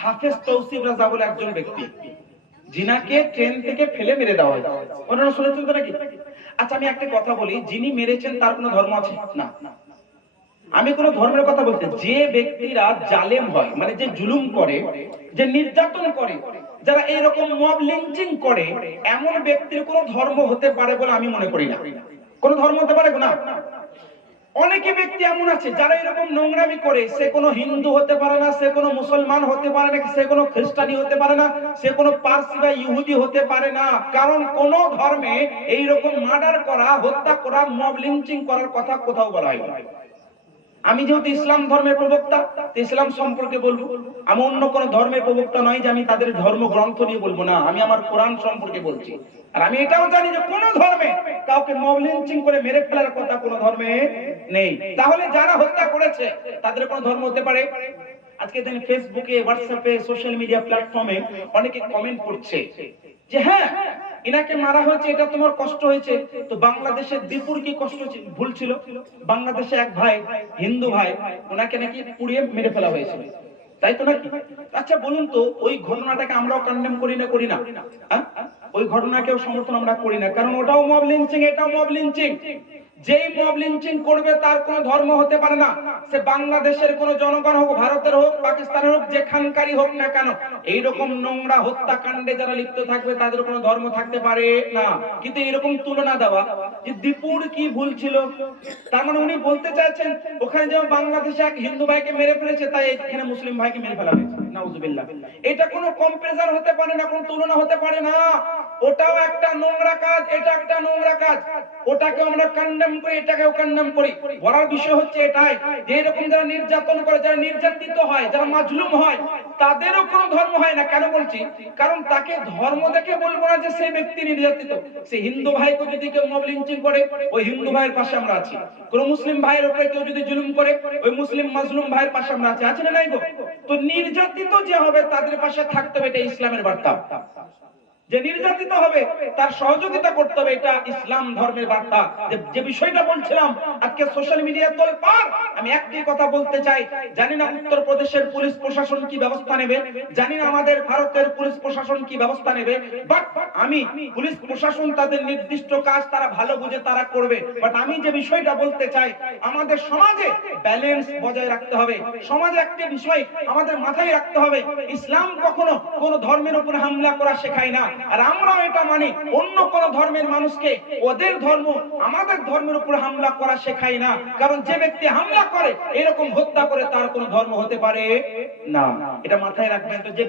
হাফেজ তৌসিফ রাজা বলে একজন ব্যক্তি, জিনাকে ট্রেন থেকে ফেলে মেরে দেওয়া হয়। ওনারা শুনেছেন তো নাকি? আচ্ছা আমি একটা কথা বলি, যিনি মেরেছেন তার কোনো ধর্ম আছে? না। আমি কোন ধর্মের কথা বলতে, যে ব্যক্তিরা জালেম হয়, মানে যে জুলুম করে, যে নির্যাতন করে, যারা এইরকম মব লিঞ্চিং করে, এমন ব্যক্তির কোন ধর্ম হতে পারে বলে আমি মনে করি না। কোন ধর্ম হতে পারে না। অনেকে ব্যক্তি এমন আছে যারা এরকম নোংরামি করে, সে কোনো হিন্দু হতে পারে না, সে কোনো মুসলমান হতে পারে না, সে কোনো খ্রিস্টানি হতে পারে না, সে কোনো পারসি বা ইহুদি হতে পারে না। কারণ কোন ধর্মে এইরকম মার্ডার করা, হত্যা করা, মব লিঞ্চিং করার কথা কোথাও বলা হয়নি। আমি যেহেতু ইসলাম ধর্মের প্রবক্তা, ইসলাম সম্পর্কে বলবো। আমি অন্য কোন ধর্মের প্রবক্তা নয় যে আমি তাদের ধর্ম গ্রন্থ নিয়ে বলবো না, আমি আমার কোরআন সম্পর্কে বলছি। আর আমি এটাও জানি যে কোন ধর্মে কাউকে মব লিঞ্চিং করে মেরে ফেলার কথা কোন ধর্মে নেই। তাহলে যারা হত্যা করেছে তাদের কোন ধর্ম হতে পারে? আজকে দিন ফেসবুকে, হোয়াটসঅ্যাপে, সোশ্যাল মিডিয়া প্ল্যাটফর্মে অনেকে কমেন্ট করছে যে হ্যাঁ ইনাকে মারা হয়েছে, এটা তোমার কষ্ট হয়েছে, তো বাংলাদেশের দীপুর কি কষ্ট ভুল ছিল? বাংলাদেশে এক ভাই, হিন্দু ভাই, ওনাকে নাকি পুড়িয়ে মেরে ফেলা হয়েছিল, তাই তো নাকি? আচ্ছা বলুন তো, ওই ঘটনাটাকে আমরাও কন্ডেম করি না? করি না? ওই ঘটনাকেও সমর্থন আমরা করি না, কারণ ওটাও মব লিঞ্চিং, এটাও মব লিঞ্চিং। যেই মব লিঞ্চিং করবে তার কোনো ধর্ম হতে পারে না। সে বাংলাদেশের কোন জনগণ হোক, ভারতের হোক, পাকিস্তানের হোক, যেখানকারই হোক না কেন, এইরকম নোংরা হত্যাকাণ্ডে যারা লিপ্ত থাকবে তাদের কোনো ধর্ম থাকতে পারে না। কিন্তু এরকম তুলনা দেওয়া যে দীপুর কি ভুল ছিল, তার মানে উনি বলতে চাইছেন ওখানে যেমন বাংলাদেশে এক হিন্দু ভাইকে মেরে ফেলেছে, তাই এখানে মুসলিম ভাইকে মেরে ফেলা হয়েছে। নাউজুবিল্লাহ। এটা কোনো কম্পারিজন হতে পারে না, কোনো তুলনা হতে পারে না। ওটাও একটা নোংরা কাজ, এটা একটা নোংরা কাজ। ওটাকে আমরা কন্ডেম করি, এটাকেও কন্ডেম করি। বলার বিষয় হচ্ছে এটাই যে এরকম যারা নির্যাতন করে, যারা নির্যাতিত হয়, যারা মাজলুম হয়, তাদেরও কোনো ধর্ম হয় না। কেন বলছি? কারণ তাকে ধর্ম দেখে বলবো না যে সেই ব্যক্তি নির্যাতিত। সে হিন্দু ভাইকে যদি কেউ মব লিঞ্চিং করে, ওই হিন্দু ভাইয়ের পাশে আমরা আছি। কোন মুসলিম ভাইয়ের উপরে কেউ যদি জুলুম করে, ওই মুসলিম মাজলুম ভাইয়ের পাশে আমরা আছি। আছে না নাই গো? তো নির্যাতিত যে হবে তাদের পাশে থাকতে হবে, এটা ইসলামের বার্তা। যে নির্যাতিত হবে তার সহযোগিতা করতে হবে, এটা ইসলাম ধর্মের বার্তা। যে বিষয়টা বলছিলাম, আজকে সোশ্যাল মিডিয়া তোলপাড়। আমি একটি কথা বলতে চাই, জানি না উত্তর প্রদেশের পুলিশ প্রশাসন কি ব্যবস্থা নেবে, জানি না আমাদের ভারতের পুলিশ প্রশাসন কি ব্যবস্থা নেবে, বাট আমি পুলিশ প্রশাসন তাদের নির্দিষ্ট কাজ তারা ভালো বুঝে তারা করবে। বাট আমি যে বিষয়টা বলতে চাই, আমাদের সমাজে ব্যালেন্স বজায় রাখতে হবে। সমাজে একটা বিষয় আমাদের মাথায় রাখতে হবে, ইসলাম কখনো কোন ধর্মের উপর হামলা করা শেখায় না। আর আমরা এটা মানি, অন্য কোন ধর্মের মানুষকে ওদের ধর্ম আমাদের ধর্মের উপর হামলা করা শেখায় না। কারণ যে ব্যক্তি হামলা করে, এরকম হত্যা করে, তার কোন ধর্ম হতে পারে না। এটা মাথায় রাখবেন। তো যে